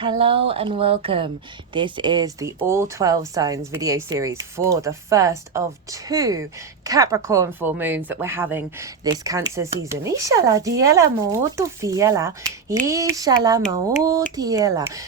Hello and welcome. This is the All 12 Signs video series for the first of two Capricorn full moons that we're having this Cancer season.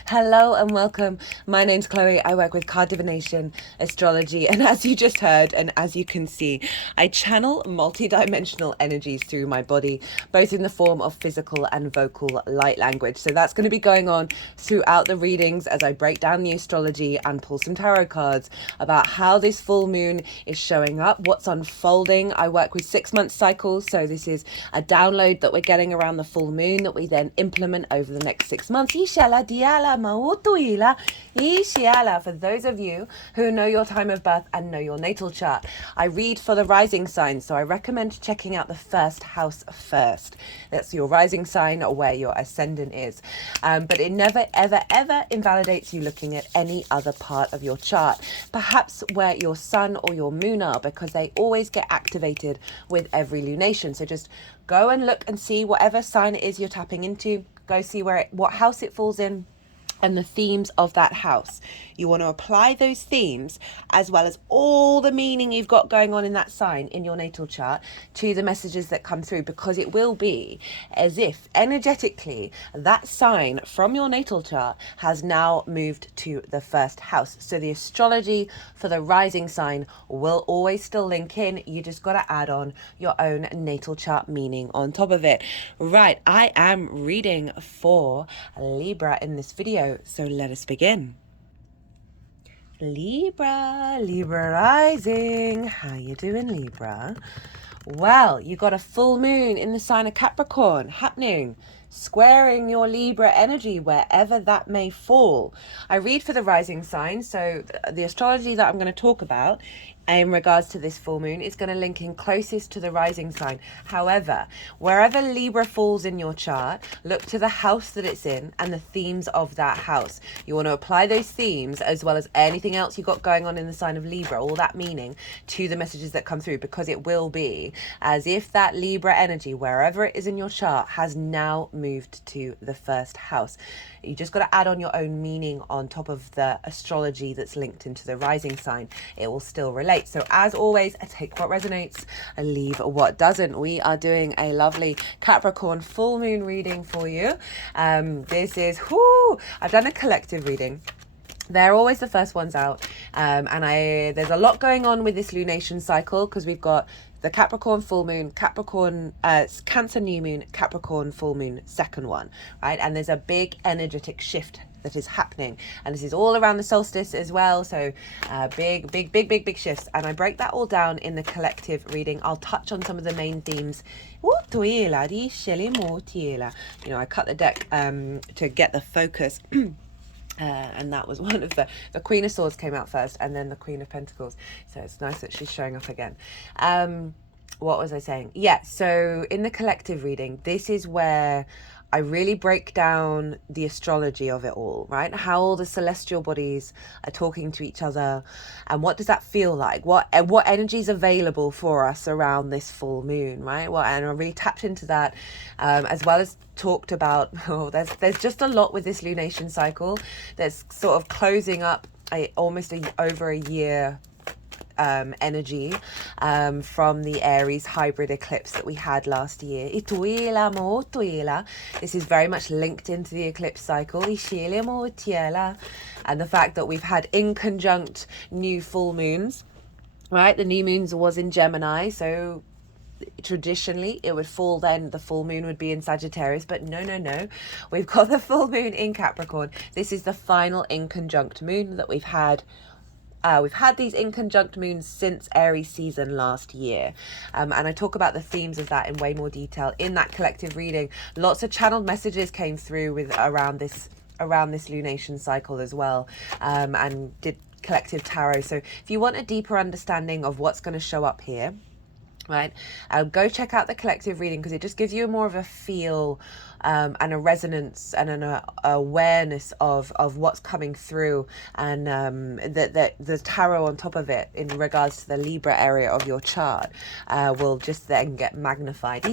Hello and welcome. My name's Chloe. I work with card divination, astrology, and as you just heard and as you can see, I channel multi-dimensional energies through my body, both in the form of physical and vocal light language. So that's going to be going on throughout the readings as I break down the astrology and pull some tarot cards about how this full moon is showing up, what's unfolding. I work with 6-month cycles, so this is a download that we're getting around the full moon that we then implement over the next 6 months. For those of you who know your time of birth and know your natal chart, I read for the rising sign, so I recommend checking out the first house first. That's your rising sign or where your ascendant is. But it never, ever invalidates you looking at any other part of your chart, perhaps where your sun or your moon are, because they always get activated with every lunation. So just go and look and see whatever sign it is you're tapping into. Go see what house it falls in and the themes of that house. You want to apply those themes as well as all the meaning you've got going on in that sign in your natal chart to the messages that come through, because it will be as if energetically that sign from your natal chart has now moved to the first house. So the astrology for the rising sign will always still link in. You just got to add on your own natal chart meaning on top of it. Right, I am reading for Libra in this video, so let us begin. Libra rising. How you doing, Libra? Well, you got a full moon in the sign of Capricorn happening, squaring your Libra energy wherever that may fall. I read for the rising sign, so the astrology that I'm going to talk about in regards to this full moon is going to link in closest to the rising sign. However, wherever Libra falls in your chart, look to the house that it's in and the themes of that house. You want to apply those themes as well as anything else you got going on in the sign of Libra, all that meaning, to the messages that come through, because it will be as if that Libra energy, wherever it is in your chart, has now moved to the first house. You just got to add on your own meaning on top of the astrology that's linked into the rising sign. It will still relate. So as always, I take what resonates and leave what doesn't. We are doing a lovely Capricorn full moon reading for you. This is, I've done a collective reading. They're always the first ones out. There's a lot going on with this lunation cycle, because we've got the Capricorn full moon, Cancer new moon, Capricorn full moon, second one, right? And there's a big energetic shift that is happening, and this is all around the solstice as well. So big shifts, and I break that all down in the collective reading. I'll touch on some of the main themes. You know, I cut the deck to get the focus. And that was one of the Queen of Swords came out first, and then the Queen of Pentacles. So it's nice that she's showing up again. What was I saying? Yeah, so in the collective reading, this is where I really break down the astrology of it all, right? How all the celestial bodies are talking to each other, and what does that feel like? What energy is available for us around this full moon, right? Well, and I really tapped into that, as well as talked about, there's just a lot with this lunation cycle. There's sort of closing up over a year energy from the Aries hybrid eclipse that we had last year. This is very much linked into the eclipse cycle. And the fact that we've had in conjunct new full moons, right? The new moons was in Gemini, so traditionally it would fall, then the full moon would be in Sagittarius, but no, we've got the full moon in Capricorn. This is the final in conjunct moon that we've had. We've had these in conjunct moons since Aries season last year, and I talk about the themes of that in way more detail in that collective reading. Lots of channeled messages came through with around this lunation cycle as well, and did collective tarot. So if you want a deeper understanding of what's going to show up here, right, go check out the collective reading, because it just gives you more of a feel and a resonance and an awareness of what's coming through, and the tarot on top of it in regards to the Libra area of your chart will just then get magnified.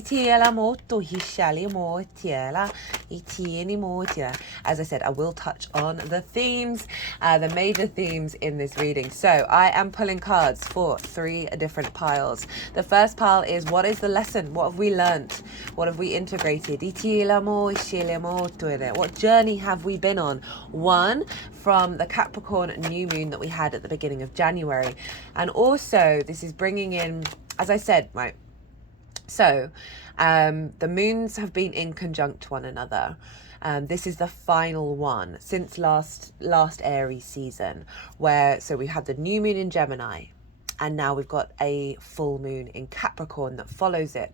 As I said, I will touch on the themes, the major themes in this reading. So I am pulling cards for 3 different piles. The first pile is, what is the lesson? What have we learnt? What have we integrated? What journey have we been on? One, from the Capricorn new moon that we had at the beginning of January. And also this is bringing in, as I said, right, so the moons have been in conjunct one another. This is the final one since last Aries season, where so we had the new moon in Gemini, and now we've got a full moon in Capricorn that follows it.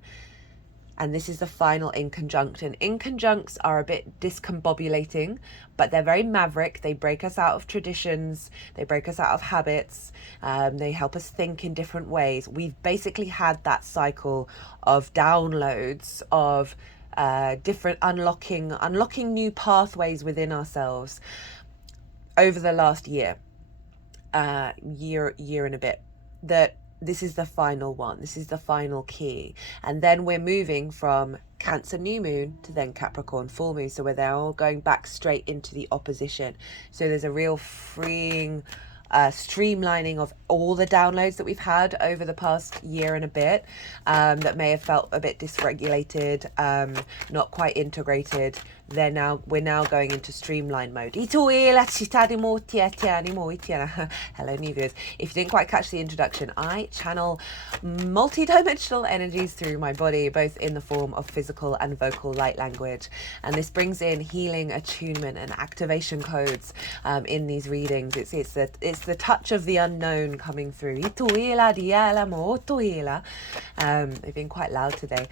And this is the final inconjunct. And inconjuncts are a bit discombobulating, but they're very maverick. They break us out of traditions. They break us out of habits. They help us think in different ways. We've basically had that cycle of downloads, of different unlocking new pathways within ourselves over the last year and a bit. That this is the final one. This is the final key. And then we're moving from Cancer new moon to then Capricorn full moon. So we're now going back straight into the opposition. So there's a real freeing, streamlining of all the downloads that we've had over the past year and a bit, that may have felt a bit dysregulated, not quite integrated. We're now going into streamline mode. Hello new viewers. If you didn't quite catch the introduction, I channel multi-dimensional energies through my body, both in the form of physical and vocal light language, and this brings in healing, attunement and activation codes in these readings. It's the touch of the unknown coming through. They've been quite loud today.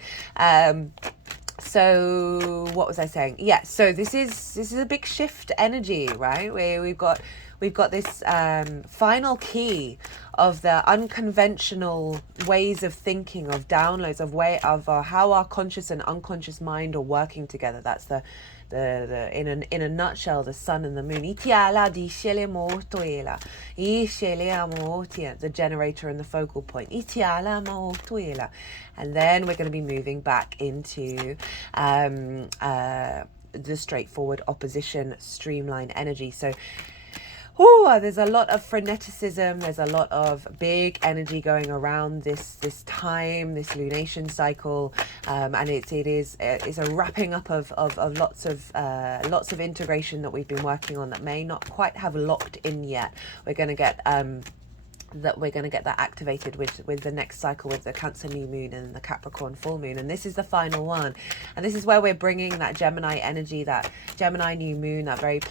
So what was I saying? Yeah, so this is a big shift energy, right? Where we've got this final key of the unconventional ways of thinking, of downloads, of how our conscious and unconscious mind are working together. That's the in a nutshell, the sun and the moon. The generator and the focal point. And then we're going to be moving back into the straightforward opposition streamline energy. So there's a lot of freneticism, there's a lot of big energy going around this time, this lunation cycle, and it's a wrapping up of lots of integration that we've been working on that may not quite have locked in yet. We're going to get that activated with the next cycle, with the Cancer new moon and the Capricorn full moon. And this is the final one, and this is where we're bringing that Gemini energy, that Gemini new moon, that very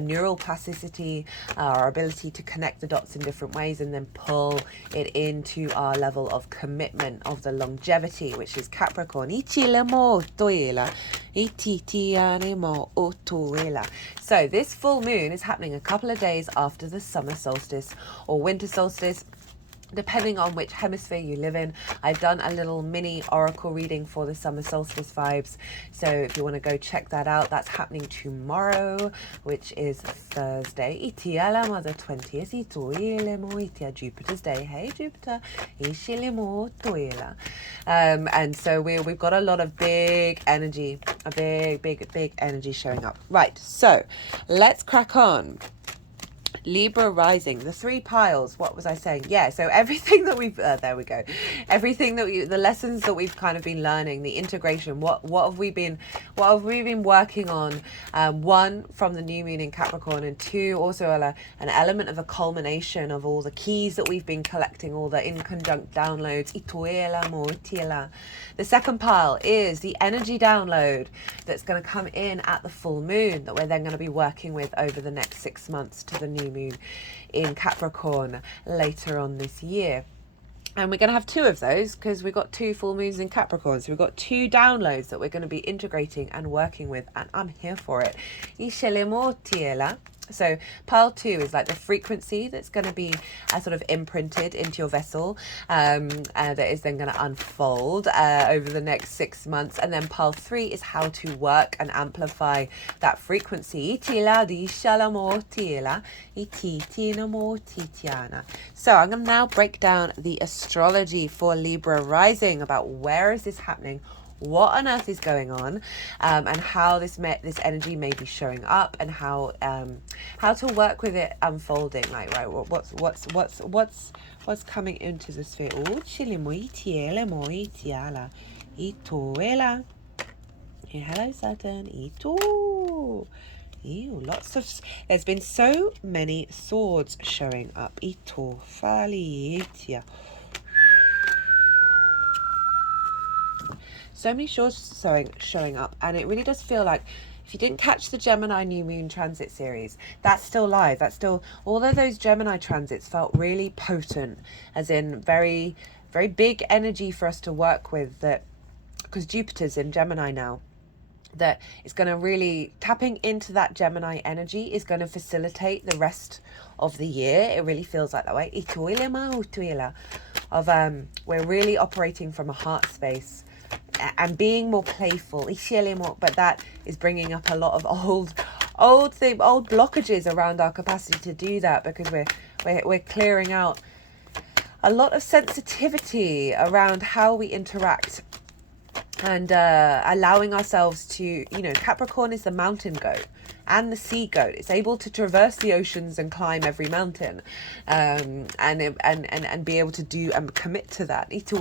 neural plasticity, our ability to connect the dots in different ways and then pull it into our level of commitment, of the longevity, which is Capricorn. So this full moon is happening a couple of days after the summer solstice or winter solstice, depending on which hemisphere you live in. I've done a little mini oracle reading for the summer solstice vibes, so if you want to go check that out, that's happening tomorrow, which is Thursday. The 20th. Jupiter's day. Hey Jupiter. And so we've got a lot of big energy, a big energy showing up. Right, so let's crack on. Libra rising, the 3 piles. What was I saying? Yeah, so everything that we've there we go, everything that the lessons that we've kind of been learning, the integration, what have we been working on, 1 from the new moon in Capricorn, and 2 also an element of a culmination of all the keys that we've been collecting, all the inconjunct downloads. The second pile is the energy download that's going to come in at the full moon, that we're then going to be working with over the next 6 months to the new moon in Capricorn later on this year. And we're going to have 2 of those because we've got 2 full moons in Capricorn. So we've got 2 downloads that we're going to be integrating and working with, and I'm here for it. So pile 2 is like the frequency that's going to be sort of imprinted into your vessel, that is then going to unfold over the next 6 months. And then pile 3 is how to work and amplify that frequency. So I'm going to now break down the astrology for Libra rising, about where is this happening, what on earth is going on, and how this energy may be showing up, and how to work with it unfolding. Like, right, what's coming into the sphere? Hello, Saturn. Lots of. There's been so many swords showing up. So many swords showing up, and it really does feel like, if you didn't catch the Gemini New Moon transit series, that's still live. That's still, although those Gemini transits felt really potent, as in very, very big energy for us to work with, that because Jupiter's in Gemini now, that is going to really, tapping into that Gemini energy is going to facilitate the rest of the year. It really feels like that way. Of we're really operating from a heart space and being more playful, but that is bringing up a lot of old blockages around our capacity to do that, because we're clearing out a lot of sensitivity around how we interact, and allowing ourselves to, Capricorn is the mountain goat and the sea goat. It's able to traverse the oceans and climb every mountain, and be able to do and commit to that. So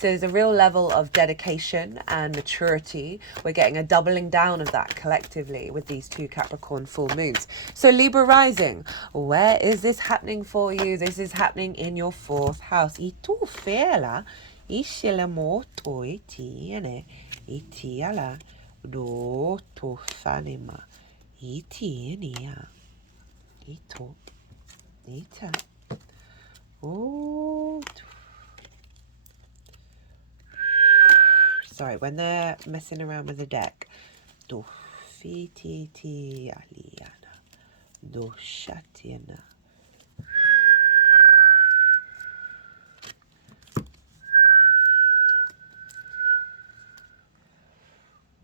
there's a real level of dedication and maturity. We're getting a doubling down of that collectively with these 2 Capricorn full moons. So Libra rising, where is this happening for you? This is happening in your 4th house. Sorry, when they're messing around with the deck.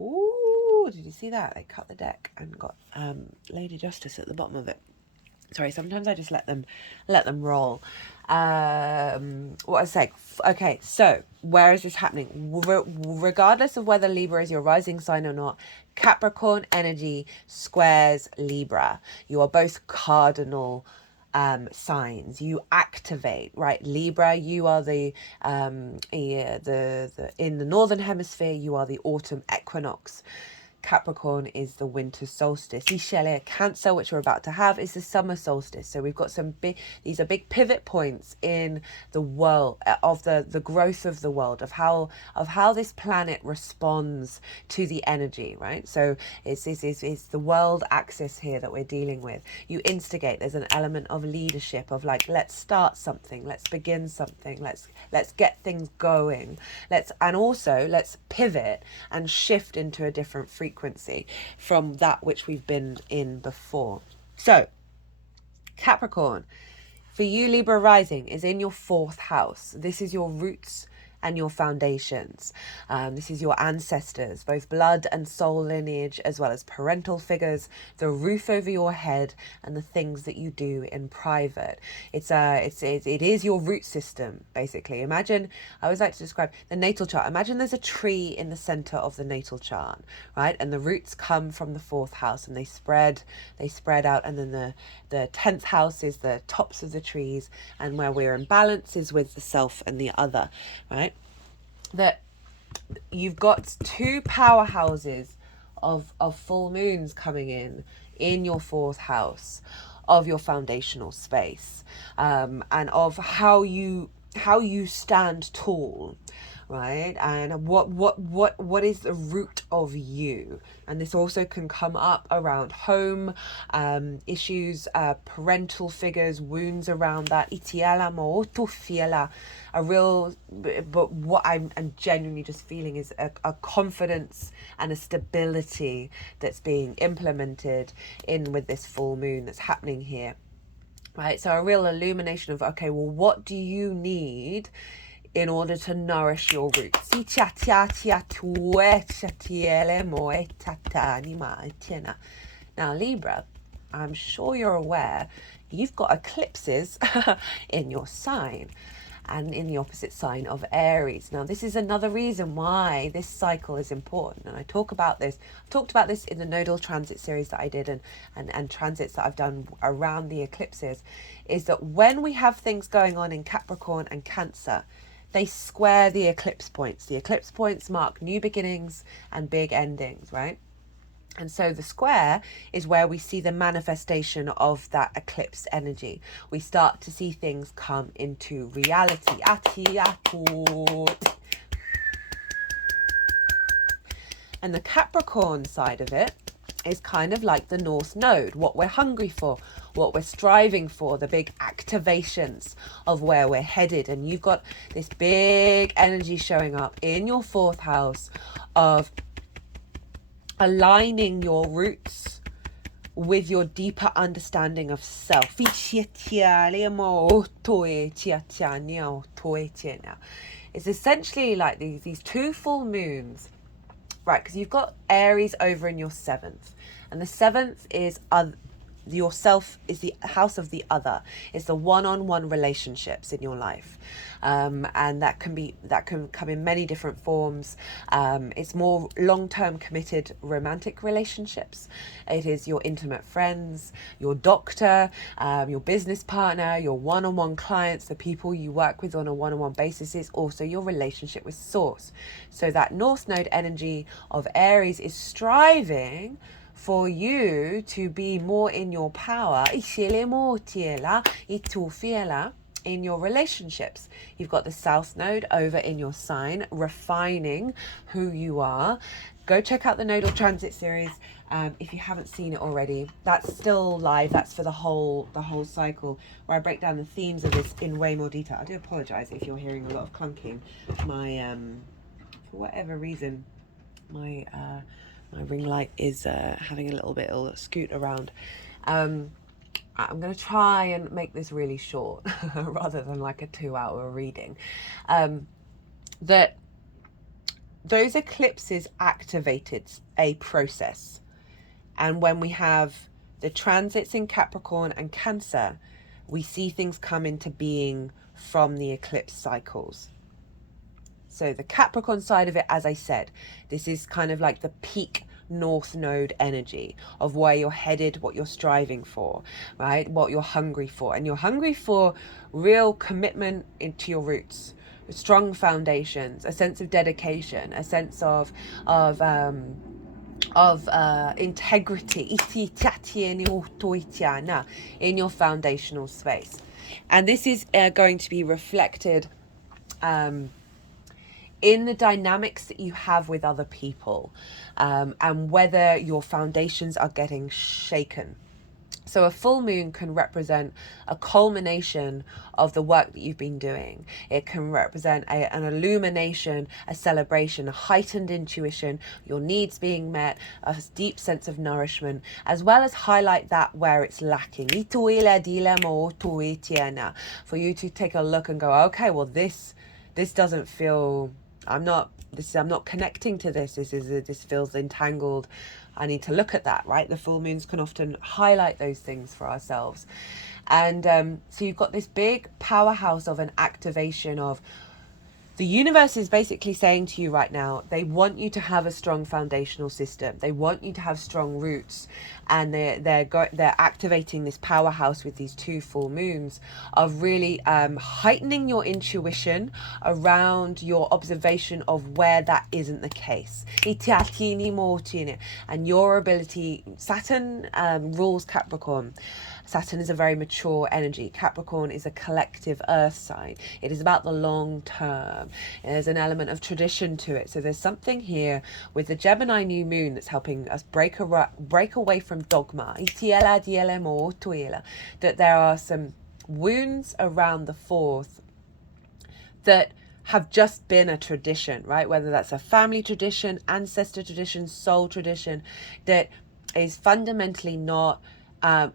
Ooh, did you see that? They cut the deck and got Lady Justice at the bottom of it. Sorry, sometimes I just let them roll. What I say? Okay, so where is this happening? Regardless of whether Libra is your rising sign or not, Capricorn energy squares Libra. You are both cardinal signs. You activate, right? Libra, you are the in the northern hemisphere, you are the autumn equinox. Capricorn is the winter solstice. Cancer, which we're about to have, is the summer solstice. So we've got these are big pivot points in the world, of the growth of the world, of how this planet responds to the energy, right? So it's the world axis here that we're dealing with. You instigate. There's an element of leadership, of like, let's start something, let's begin something, let's get things going, let's pivot and shift into a different frequency from that which we've been in before. So Capricorn, for you, Libra rising, is in your 4th house. This is your roots and your foundations. This is your ancestors, both blood and soul lineage, as well as parental figures, the roof over your head, and the things that you do in private. It is your root system, basically. Imagine, I always like to describe the natal chart. Imagine there's a tree in the center of the natal chart, right? And the roots come from the 4th house, and they spread out, and then the 10th house is the tops of the trees, and where we're in balance is with the self and the other, right? That you've got 2 powerhouses of full moons coming in your 4th house of your foundational space, and of how you stand tall, right? And what is the root of you? And this also can come up around home issues, parental figures, wounds around that. Itiala mo otofiela, a real, but what I'm genuinely just feeling is a confidence and a stability that's being implemented in with this full moon that's happening here. Right, so a real illumination of, okay, well, what do you need in order to nourish your roots? Now, Libra, I'm sure you're aware, you've got eclipses in your sign and in the opposite sign of Aries. Now, this is another reason why this cycle is important. And I talked about this in the nodal transit series that I did and transits that I've done around the eclipses, is that when we have things going on in Capricorn and Cancer, they square the eclipse points. The eclipse points mark new beginnings and big endings, right? And so the square is where we see the manifestation of that eclipse energy. We start to see things come into reality. And the Capricorn side of it is kind of like the North Node, what we're hungry for, what we're striving for, the big activations of where we're headed. And you've got this big energy showing up in your fourth house of aligning your roots with your deeper understanding of self. It's essentially like these two full moons, right? Because you've got Aries over in your seventh, and the seventh is yourself, is the house of the other. It's the one-on-one relationships in your life, and that can come in many different forms. It's more long-term committed romantic relationships. It is your intimate friends, your doctor, your business partner, your one-on-one clients, the people you work with on a one-on-one basis. Is also your relationship with Source. So that North Node energy of Aries is striving for you to be more in your power in your relationships. You've got the South Node over in your sign, refining who you are. Go check out the Nodal Transit series if you haven't seen it already. That's still live. That's for the whole cycle, where I break down the themes of this in way more detail. I do apologize if you're hearing a lot of clunking. My for whatever reason, my ring light is having a little bit of scoot around. I'm going to try and make this really short rather than like a 2-hour reading. That those eclipses activated a process. And when we have the transits in Capricorn and Cancer, we see things come into being from the eclipse cycles. So the Capricorn side of it, as I said, this is kind of like the peak North Node energy of where you're headed, what you're striving for, right? What you're hungry for. And you're hungry for real commitment into your roots, strong foundations, a sense of dedication, a sense of integrity in your foundational space. And this is going to be reflected in the dynamics that you have with other people, and whether your foundations are getting shaken. So a full moon can represent a culmination of the work that you've been doing. It can represent an illumination, a celebration, a heightened intuition, your needs being met, a deep sense of nourishment, as well as highlight that where it's lacking. For you to take a look and go, okay, well, this doesn't feel, I'm not connecting to this. This feels entangled. I need to look at that, right? The full moons can often highlight those things for ourselves. And so you've got this big powerhouse of an activation of the universe is basically saying to you right now, they want you to have a strong foundational system. They want you to have strong roots, and they're activating this powerhouse with these two full moons of really heightening your intuition around your observation of where that isn't the case. And your ability, Saturn rules Capricorn. Saturn is a very mature energy. Capricorn is a collective earth sign. It is about the long term. There's an element of tradition to it. So there's something here with the Gemini new moon that's helping us break away from dogma. That there are some wounds around the 4th that have just been a tradition, right? Whether that's a family tradition, ancestor tradition, soul tradition, that is fundamentally not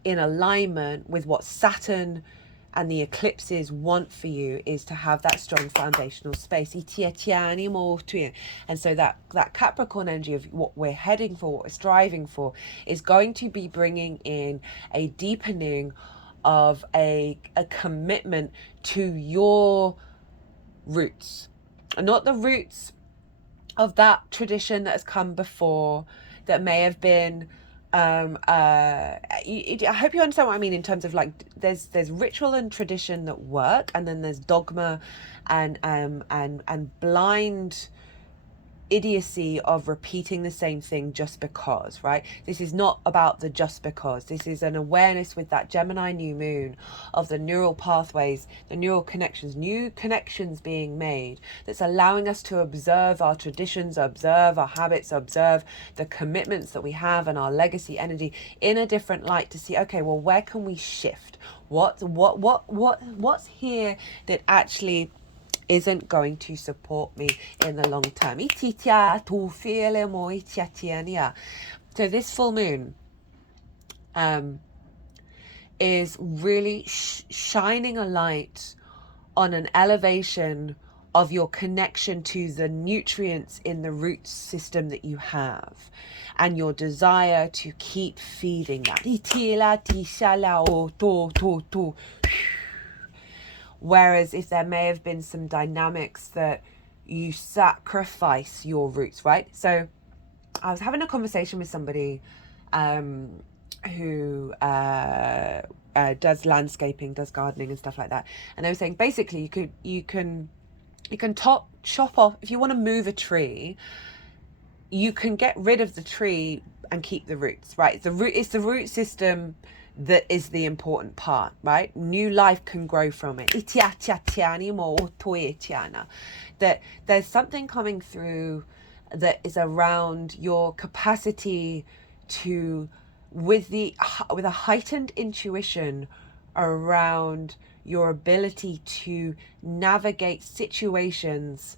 in alignment with what Saturn and the eclipses want for you, is to have that strong foundational space. And so that Capricorn energy of what we're heading for, what we're striving for, is going to be bringing in a deepening of a commitment to your roots, not the roots of that tradition that has come before, that may have been I hope you understand what I mean in terms of like there's ritual and tradition that work, and then there's dogma and blind idiocy of repeating the same thing just because, right? This is not about the just because. This is an awareness with that Gemini new moon of the neural pathways, the neural connections, new connections being made, that's allowing us to observe our traditions, observe our habits, observe the commitments that we have and our legacy energy in a different light, to see, okay, well, where can we shift? What's here that actually isn't going to support me in the long term. So this full moon is really shining a light on an elevation of your connection to the nutrients in the root system that you have, and your desire to keep feeding that. Whereas if there may have been some dynamics that you sacrifice your roots, right? So I was having a conversation with somebody who does landscaping, does gardening and stuff like that. And they were saying basically you can chop off, if you want to move a tree, you can get rid of the tree and keep the roots, right? It's the root system that is the important part, right? New life can grow from it. That there's something coming through that is around your capacity to, with a heightened intuition around your ability to navigate situations,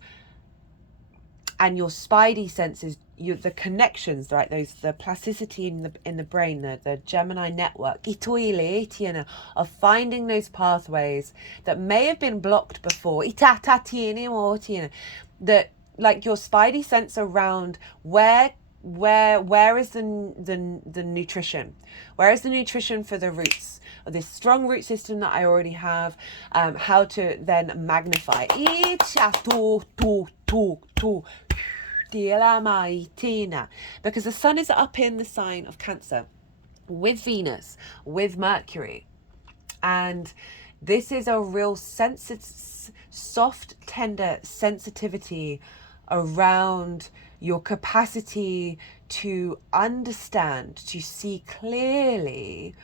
and your spidey senses, the connections, right? The plasticity in the brain, the Gemini network, of finding those pathways that may have been blocked before. That, like, your spidey sense around where is the nutrition? Where is the nutrition for the roots of this strong root system that I already have? How to then magnify because the sun is up in the sign of Cancer with Venus, with Mercury, and this is a real soft, tender sensitivity around your capacity to understand, to see clearly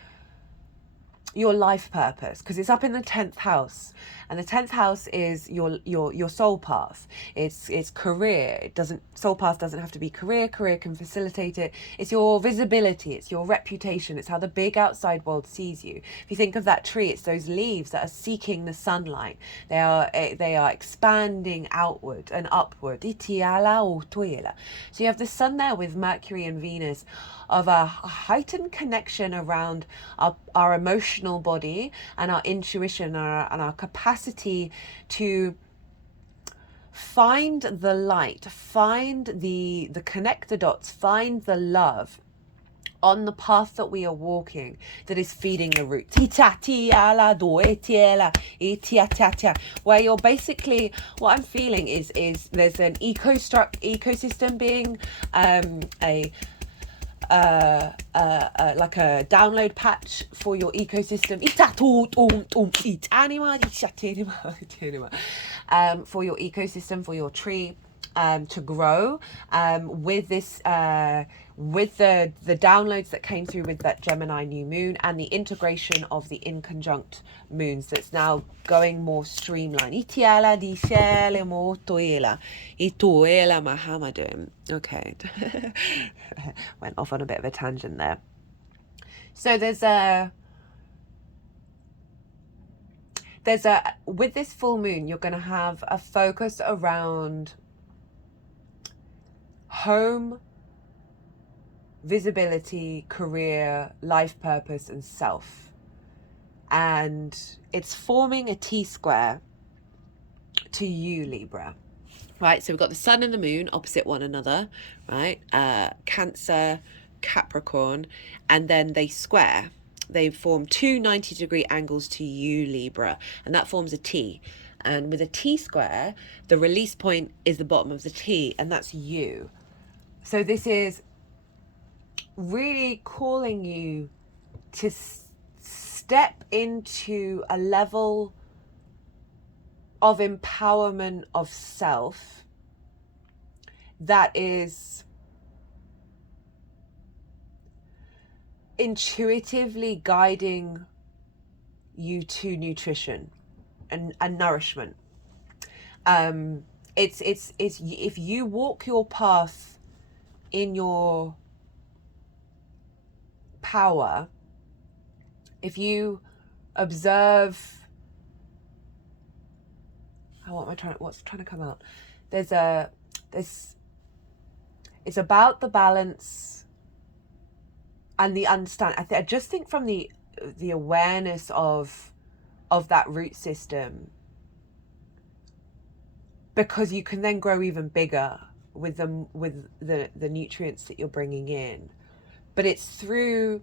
your life purpose, because it's up in the 10th house, and the 10th house is your soul path. It's career. Soul path doesn't have to be career can facilitate it. It's your visibility, it's your reputation, it's how the big outside world sees you. If you think of that tree, it's those leaves that are seeking the sunlight. They are expanding outward and upward. So you have the sun there with Mercury and Venus, of a heightened connection around our emotional body and our intuition and our capacity to find the light, find the connect the dots, find the love on the path that we are walking that is feeding the roots. Where you're basically, what I'm feeling is there's an ecosystem being like a download patch for your ecosystem, for your ecosystem, for your tree, to grow with this with the downloads that came through with that Gemini new moon, and the integration of the in conjunct moons that's now going more streamlined. Itiala di shele mo toela. Itoela Mahamadum. Okay. Went off on a bit of a tangent there. So there's a with this full moon, you're going to have a focus around home, visibility, career, life purpose, and self. And it's forming a T-square to you, Libra. Right, so we've got the sun and the moon opposite one another, right? Cancer, Capricorn, and then they square. They form two 90-degree angles to you, Libra, and that forms a T. And with a T-square, the release point is the bottom of the T, and that's you. So this is really calling you to step into a level of empowerment of self that is intuitively guiding you to nutrition and nourishment. It's if you walk your path in your power, if you observe, what's trying to come out? It's about the balance and the understand. I just think from the awareness of that root system, because you can then grow even bigger with the nutrients that you're bringing in. But it's through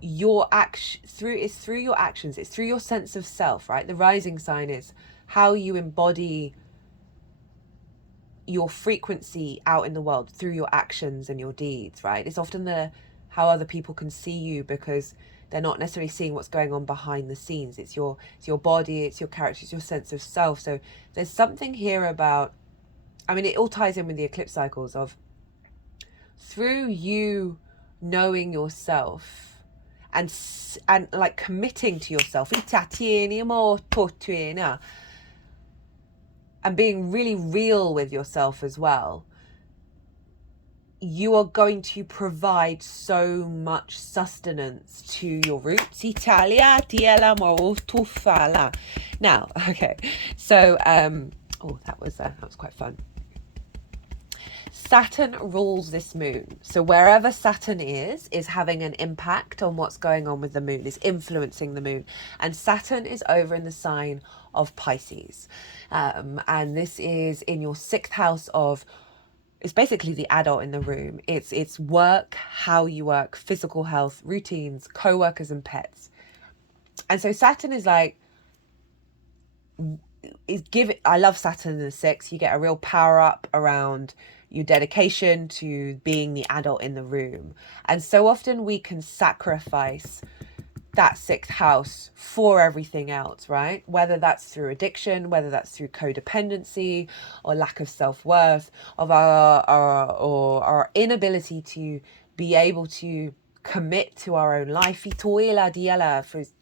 your it's through your actions, it's through your sense of self, right? The rising sign is how you embody your frequency out in the world through your actions and your deeds, right? It's often how other people can see you, because they're not necessarily seeing what's going on behind the scenes. It's your body, it's your character, it's your sense of self. So there's something here about, I mean, it all ties in with the eclipse cycles of through you knowing yourself and like committing to yourself and being really real with yourself as well, you are going to provide so much sustenance to your roots. Now, okay, so that was quite fun. Saturn rules this moon. So wherever Saturn is having an impact on what's going on with the moon, is influencing the moon. And Saturn is over in the sign of Pisces. And this is in your 6th house of, it's basically the adult in the room. It's work, how you work, physical health, routines, co-workers and pets. And so Saturn is like, I love Saturn in the 6th. You get a real power up around your dedication to being the adult in the room. And so often we can sacrifice that 6th house for everything else, right? Whether that's through addiction, whether that's through codependency or lack of self-worth, of our inability to be able to commit to our own life, for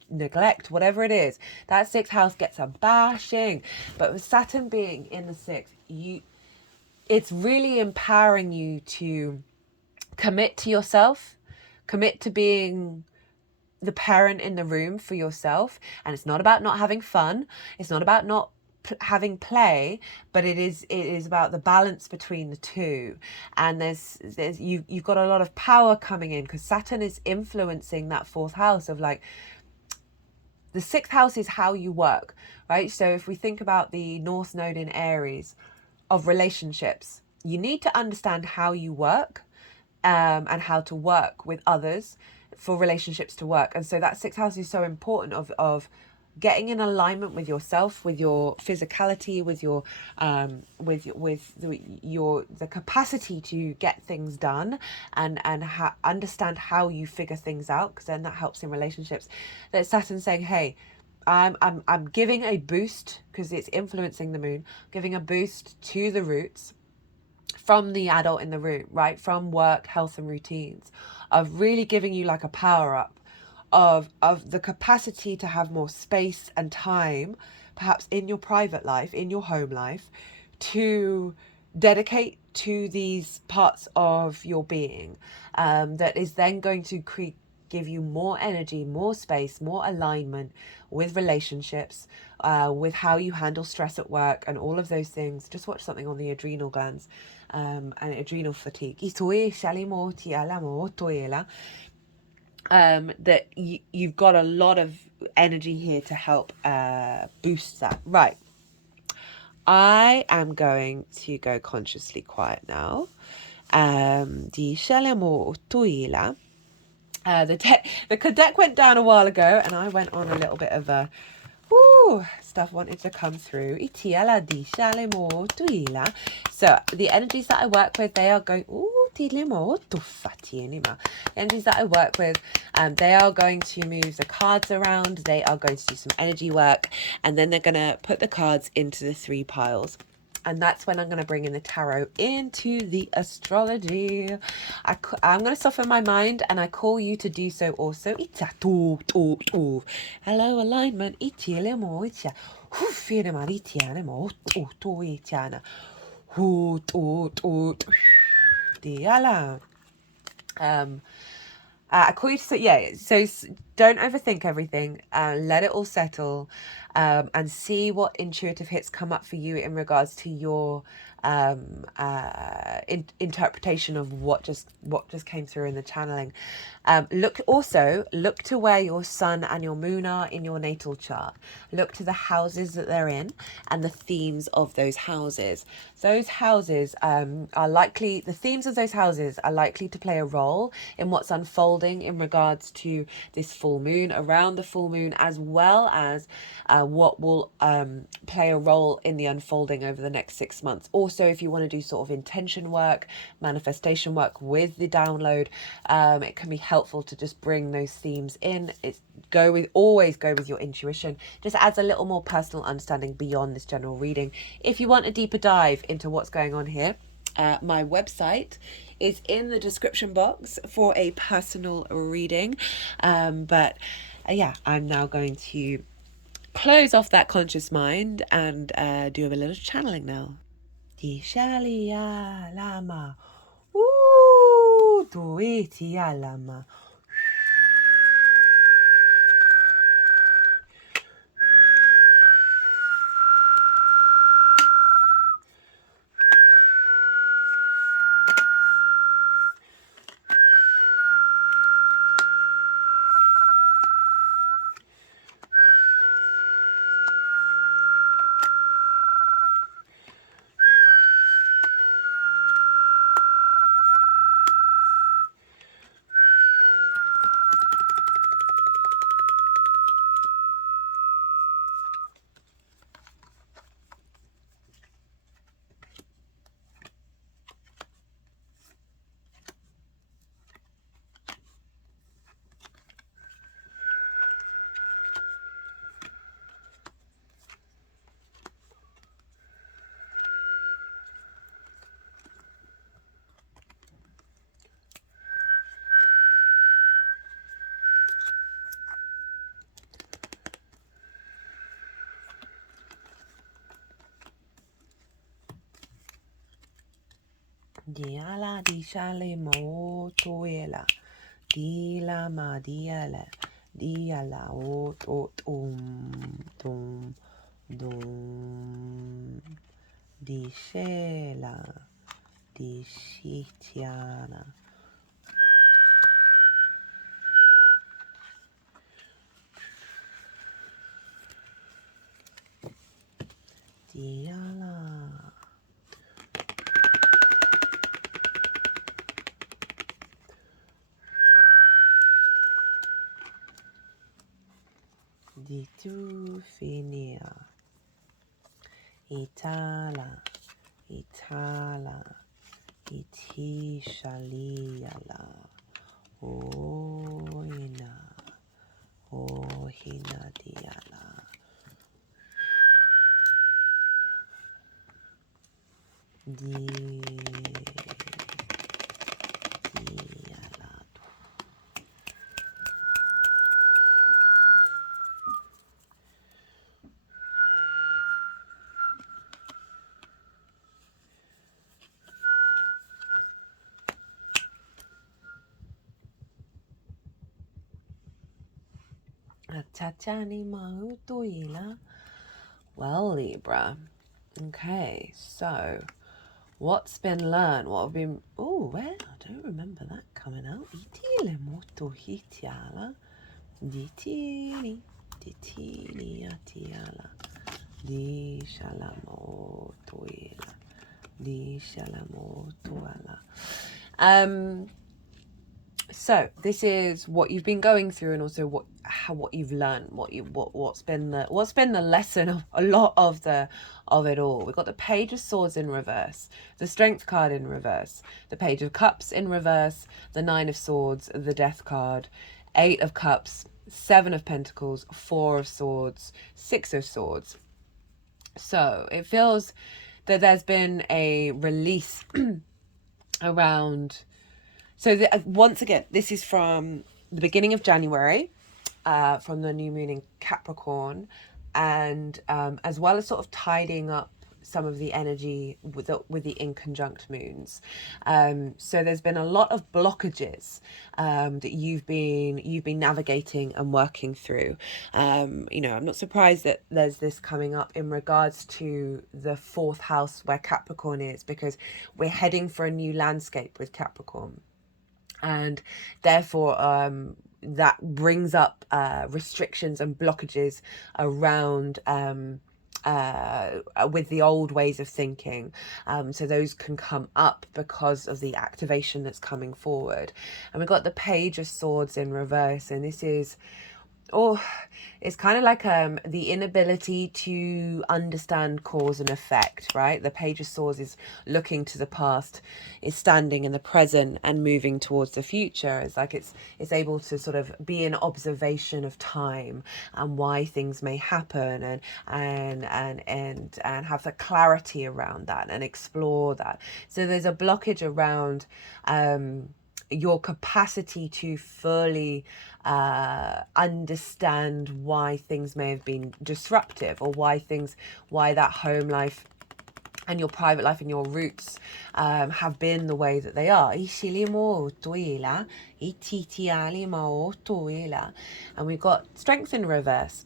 neglect, whatever it is. That 6th house gets a bashing. But with Saturn being in the 6th, it's really empowering you to commit to yourself, commit to being the parent in the room for yourself. And it's not about not having fun. It's not about not having play, but it is about the balance between the two. And you've got a lot of power coming in, because Saturn is influencing that 4th house of like, the 6th house is how you work, right? So if we think about the North Node in Aries of relationships, you need to understand how you work and how to work with others for relationships to work. And so that 6th house is so important of getting in alignment with yourself, with your physicality, with your the capacity to get things done, and understand how you figure things out, because then that helps in relationships. That Saturn's saying, hey, I'm giving a boost because it's influencing the moon, giving a boost to the roots from the adult in the room, right? From work, health and routines, of really giving you like a power up of the capacity to have more space and time, perhaps in your private life, in your home life, to dedicate to these parts of your being, that is then going to give you more energy, more space, more alignment with relationships, with how you handle stress at work and all of those things. Just watch something on the adrenal glands, and adrenal fatigue. That you've got a lot of energy here to help boost that. Right. I am going to go consciously quiet now. The deck went down a while ago, and I went on a little bit of a stuff wanted to come through. So the energies that I work with, they are going. The energies that I work with, they are going to move the cards around. They are going to do some energy work, and then they're going to put the cards into the 3 piles. And that's when I'm going to bring in the tarot into the astrology. I'm going to soften my mind, and I call you to do so also. Hello, alignment. I call you to say, yeah, so don't overthink everything, let it all settle, and see what intuitive hits come up for you in regards to your interpretation of what just came through in the channeling. Look to where your sun and your moon are in your natal chart. Look to the houses that they're in and the themes of those houses. Those houses the themes of those houses are likely to play a role in what's unfolding in regards to this full moon, around the full moon, as well as what will play a role in the unfolding over the next 6 months. Also, if you want to do sort of intention work, manifestation work with the download, it can be helpful to just bring those themes in. Always go with your intuition. Just adds a little more personal understanding beyond this general reading. If you want a deeper dive into what's going on here, my website is in the description box for a personal reading. But I'm now going to close off that conscious mind and do a little channeling now. Di shalia lama. Tuitia lama. Diala di shale mo toela. Dila ma diala. Diala o dum di shela di shitiana. Diala. Di tu finia. Itala. Iti shaliala. Oina. hina diala. Well, Libra. Okay, so what's been learned? What have been... Oh, where? I don't remember that coming out. Itile moto hitiala. Ditili. Ditili atiala. Di shalamotoila. Di shalamotoala. So this is what you've been going through, and also what you've learned, what's been the lesson of a lot of it all. We've got the Page of Swords in reverse, the Strength card in reverse, the Page of Cups in reverse, the Nine of Swords, the Death card, Eight of Cups, Seven of Pentacles, Four of Swords, Six of Swords. So it feels that there's been a release around. So once again, this is from the beginning of January, from the new moon in Capricorn, and as well as sort of tidying up some of the energy with the inconjunct moons. So there's been a lot of blockages that you've been navigating and working through. I'm not surprised that there's this coming up in regards to the fourth house where Capricorn is, because we're heading for a new landscape with Capricorn. And therefore, that brings up restrictions and blockages around with the old ways of thinking. So those can come up because of the activation that's coming forward. And we've got the Page of Swords in reverse, and this is... it's kind of like the inability to understand cause and effect, right? The Page of Swords is looking to the past, is standing in the present and moving towards the future. It's like it's able to sort of be an observation of time and why things may happen, and have the clarity around that and explore that. So there's a blockage around your capacity to fully understand why things may have been disruptive, or why that home life and your private life and your roots have been the way that they are. And we've got Strength in reverse.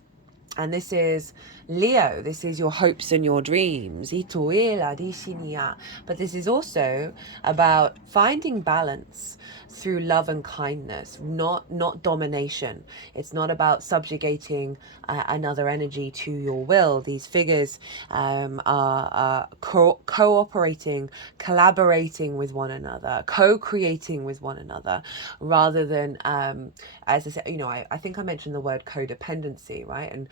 And this is Leo. This is your hopes and your dreams. But this is also about finding balance through love and kindness, not domination. It's not about subjugating another energy to your will. These figures are cooperating, collaborating with one another, co-creating with one another, rather than, as I said, I think I mentioned the word codependency, right? And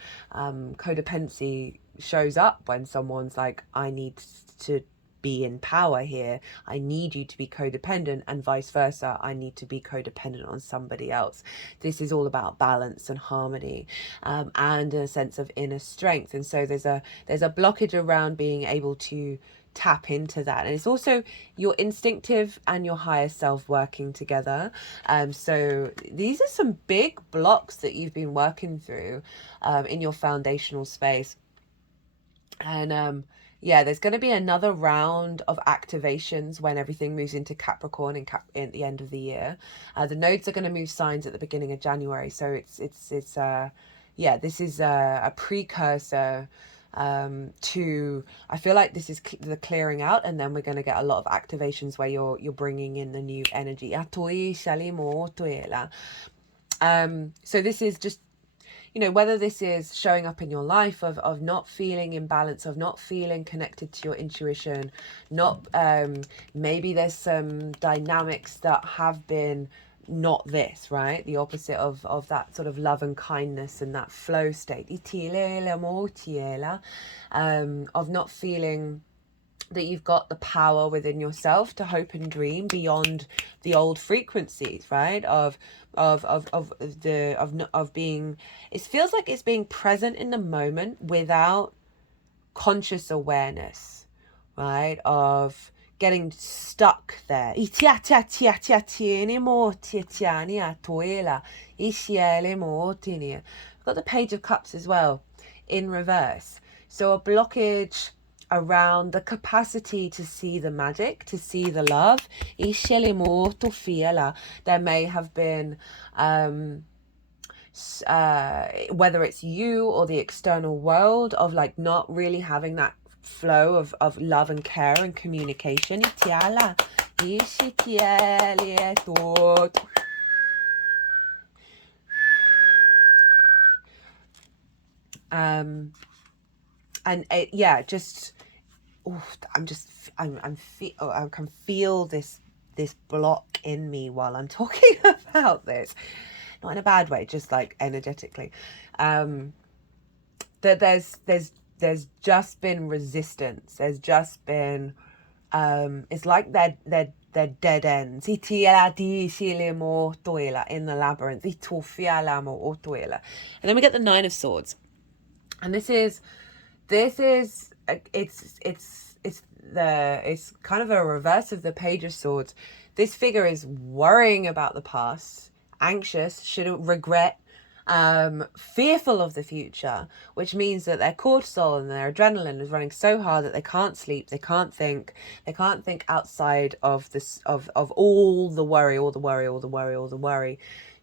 codependency shows up when someone's like, I need to be in power here, I need you to be codependent, and vice versa, I need to be codependent on somebody else. This is all about balance and harmony, and a sense of inner strength. And so there's a blockage around being able to tap into that. And it's also your instinctive and your higher self working together. So these are some big blocks that you've been working through in your foundational space. And there's going to be another round of activations when everything moves into Capricorn in the end of the year. The nodes are going to move signs at the beginning of January. So this is a precursor to, I feel like this is the clearing out, and then we're going to get a lot of activations where you're bringing in the new energy. So this is just, whether this is showing up in your life of not feeling in balance, of not feeling connected to your intuition, maybe there's some dynamics that have been not this, right? The opposite of that sort of love and kindness and that flow state. Of not feeling that you've got the power within yourself to hope and dream beyond the old frequencies, right? Of being, it feels like it's being present in the moment without conscious awareness, right? Of getting stuck there. We've got the Page of Cups as well in reverse. So a blockage around the capacity to see the magic, to see the love. There may have been whether it's you or the external world, of like not really having that flow of love and care and communication. And it, yeah, just I can feel this block in me while I'm talking about this, not in a bad way, just like energetically, that there's just been resistance. There's just been it's like they're dead ends in the labyrinth. And then we get the Nine of Swords, and this is it's kind of a reverse of the Page of Swords. This figure is worrying about the past, anxious, shouldn't regret, fearful of the future, which means that their cortisol and their adrenaline is running so hard that they can't sleep, they can't think outside of this, of all the worry.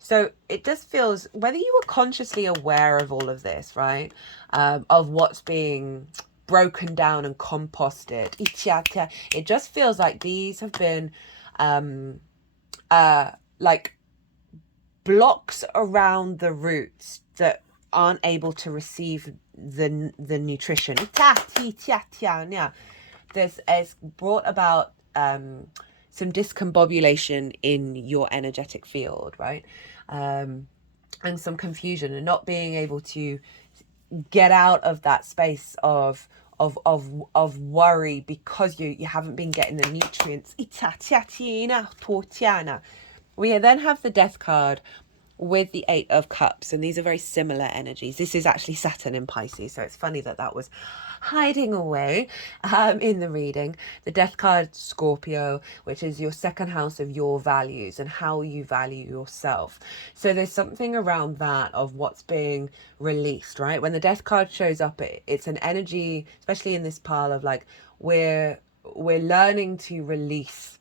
So it just feels, whether you were consciously aware of all of this, right, of what's being broken down and composted, it just feels like these have been like blocks around the roots that aren't able to receive the nutrition. It's brought about some discombobulation in your energetic field, right? And some confusion, and not being able to get out of that space of worry because you haven't been getting the nutrients. We then have the Death card with the Eight of Cups, and these are very similar energies. This is actually Saturn in Pisces, so it's funny that was hiding away in the reading. The Death card, Scorpio, which is your second house of your values and how you value yourself. So there's something around that of what's being released, right? When the Death card shows up, it's an energy, especially in this pile, of like we're learning to release.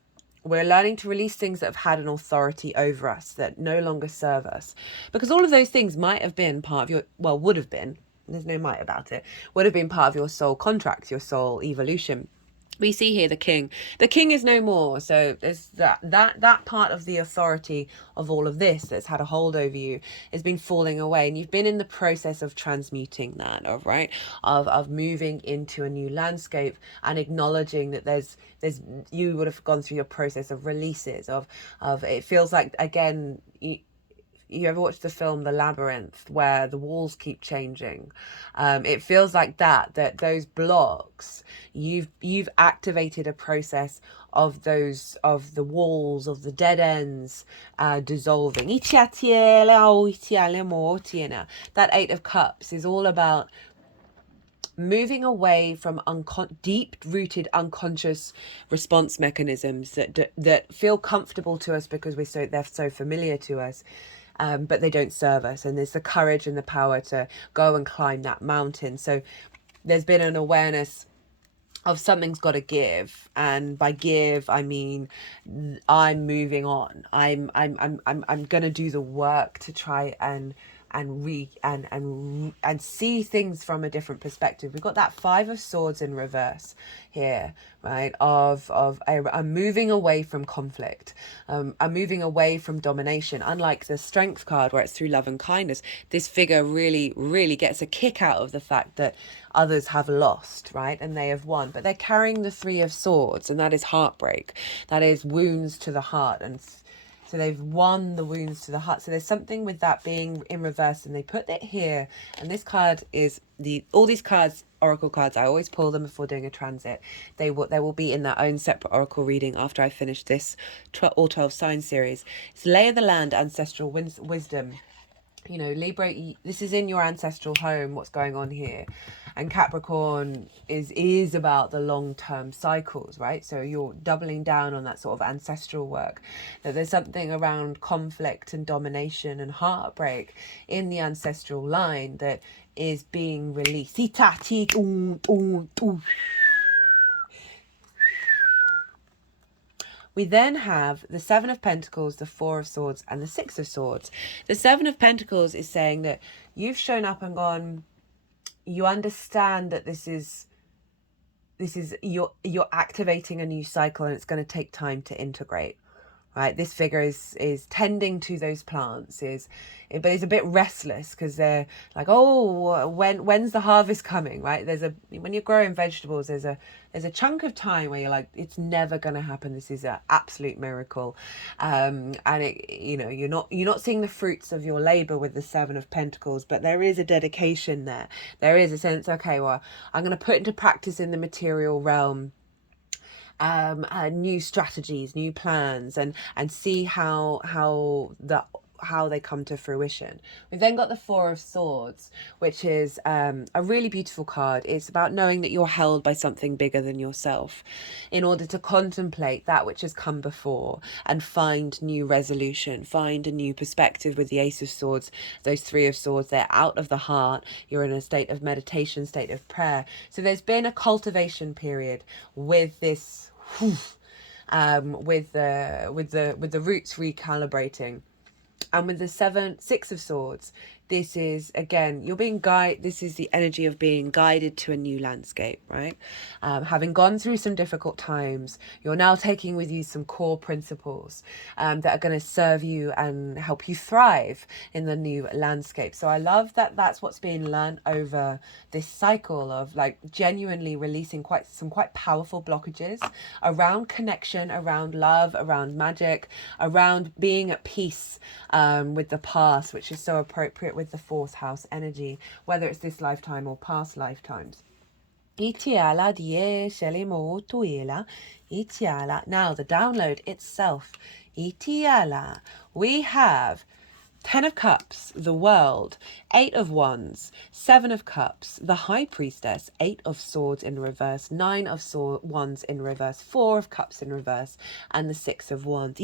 We're learning to release things that have had an authority over us, that no longer serve us. Because all of those things might have been part of your, well, would have been, there's no might about it, would have been part of your soul contract, your soul evolution. We see here the king. The king is no more. So there's that part of the authority of all of this that's had a hold over you has been falling away. And you've been in the process of transmuting that, of moving into a new landscape and acknowledging that there's you would have gone through your process of releases of it feels like, again, you ever watched the film The Labyrinth, where the walls keep changing? It feels like that those blocks, you've activated a process of the walls, of the dead ends dissolving. That Eight of Cups is all about moving away from deep-rooted unconscious response mechanisms that feel comfortable to us because they're so familiar to us. But they don't serve us, and there's the courage and the power to go and climb that mountain. So there's been an awareness of something's got to give, and by give I mean I'm moving on. I'm gonna do the work to try and see things from a different perspective. We've got that Five of Swords in reverse here, right? Of a moving away from conflict, a moving away from domination. Unlike the Strength card, where it's through love and kindness, this figure really gets a kick out of the fact that others have lost, right? And they have won, but they're carrying the Three of Swords, and that is heartbreak. That is wounds to the heart, and So they've won the wounds to the heart. So there's something with that being in reverse, and they put it here. And this card is all these cards, oracle cards, I always pull them before doing a transit. They will be in their own separate oracle reading after I finish this all 12 sign series. It's lay of the land, ancestral wisdom. You know, Libra, this is in your ancestral home, what's going on here. And Capricorn is about the long-term cycles, right? So you're doubling down on that sort of ancestral work. That there's something around conflict and domination and heartbreak in the ancestral line that is being released. We then have the Seven of Pentacles, the Four of Swords, and the Six of Swords. The Seven of Pentacles is saying that you've shown up and gone, you understand that this is you're activating a new cycle, and it's going to take time to integrate. Right, this figure is tending to those plants, but it's a bit restless because they're like, oh, when's the harvest coming? Right, when you're growing vegetables, there's a chunk of time where you're like, it's never going to happen. This is an absolute miracle, and you're not seeing the fruits of your labor with the Seven of Pentacles, but there is a dedication there. There is a sense, okay, well, I'm going to put into practice in the material realm new strategies, new plans, and see how they come to fruition. We've then got the Four of Swords, which is a really beautiful card. It's about knowing that you're held by something bigger than yourself in order to contemplate that which has come before and find new resolution, find a new perspective. With the Ace of Swords, those Three of Swords, they're out of the heart. You're in a state of meditation, state of prayer. So there's been a cultivation period with this, with the roots recalibrating. And with the Six of Swords, this is, again, you're being guided. This is the energy of being guided to a new landscape, right? Having gone through some difficult times, you're now taking with you some core principles that are going to serve you and help you thrive in the new landscape. So I love that that's what's being learned over this cycle of like genuinely releasing some quite powerful blockages around connection, around love, around magic, around being at peace with the past, which is so appropriate with the fourth house energy, whether it's this lifetime or past lifetimes. Now, the download itself. We have 10 of Cups, the World, 8 of Wands, 7 of Cups, the High Priestess, 8 of Swords in reverse, 9 of Wands in reverse, 4 of Cups in reverse, and the 6 of Wands.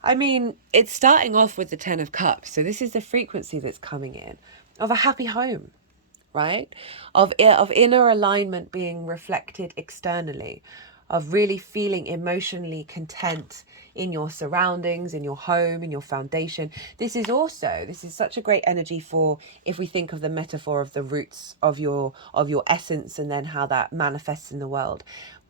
I mean, it's starting off with the 10 of Cups. So this is the frequency that's coming in of a happy home, right? Of inner alignment being reflected externally, of really feeling emotionally content in your surroundings, in your home, in your foundation. This is such a great energy for, if we think of the metaphor of the roots of your essence and then how that manifests in the world.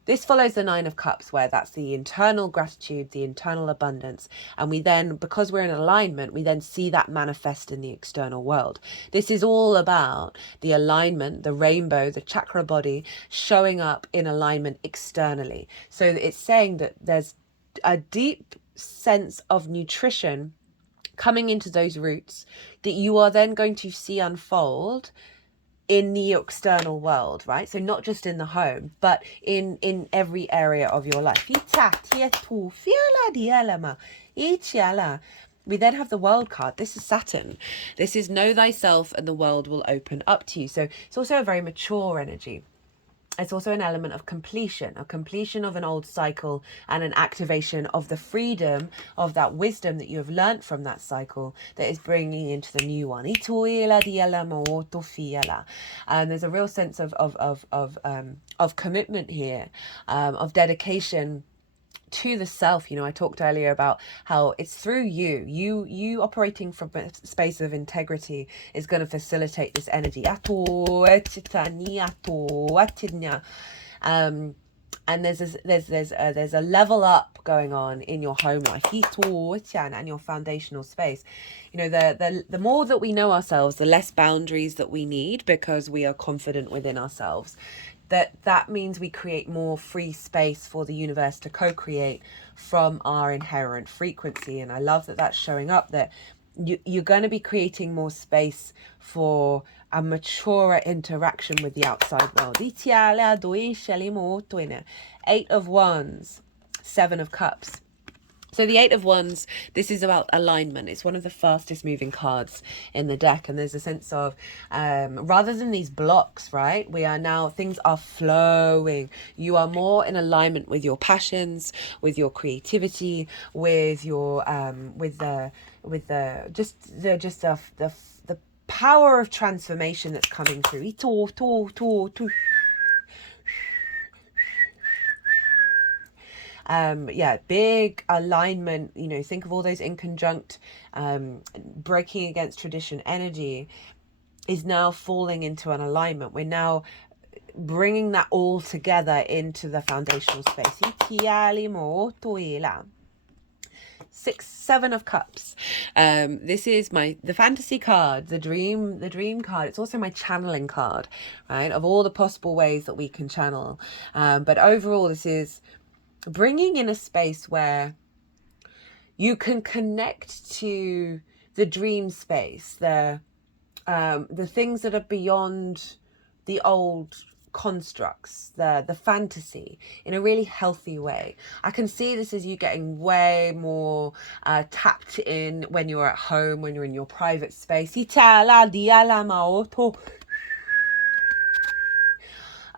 This follows the Nine of Cups, where that's the internal gratitude, the internal abundance. And we then, because we're in alignment, we then see that manifest in the external world. This is all about the alignment, the rainbow, the chakra body showing up in alignment externally. So it's saying that there's a deep sense of nutrition coming into those roots that you are then going to see unfold in the external world, right? So not just in the home, but in every area of your life. We then have the World card. This is Saturn. This is know thyself and the world will open up to you. So it's also a very mature energy. It's also an element of completion, a completion of an old cycle and an activation of the freedom of that wisdom that you have learnt from that cycle that is bringing into the new one. And there's a real sense of commitment here, of dedication to the self. I talked earlier about how it's through you operating from a space of integrity is going to facilitate this energy. And there's a level up going on in your home life and your foundational space. The more that we know ourselves, the less boundaries that we need, because we are confident within ourselves. that means we create more free space for the universe to co-create from our inherent frequency. And I love that that's showing up, that you're going to be creating more space for a maturer interaction with the outside world. Eight of Wands, Seven of Cups. So the Eight of Wands, this is about alignment. It's one of the fastest moving cards in the deck. And there's a sense of, rather than these blocks, right? We are now, things are flowing. You are more in alignment with your passions, with your creativity, with your, the power of transformation that's coming through. Big alignment, you know, think of all those in conjunct, breaking against tradition energy is now falling into an alignment. We're now bringing that all together into the foundational space. Seven of Cups. This is the fantasy card, the dream card. It's also my channeling card, right? Of all the possible ways that we can channel. But overall, this is bringing in a space where you can connect to the dream space, the things that are beyond the old constructs, the fantasy, in a really healthy way. I can see this as you getting way more tapped in when you're at home, when you're in your private space.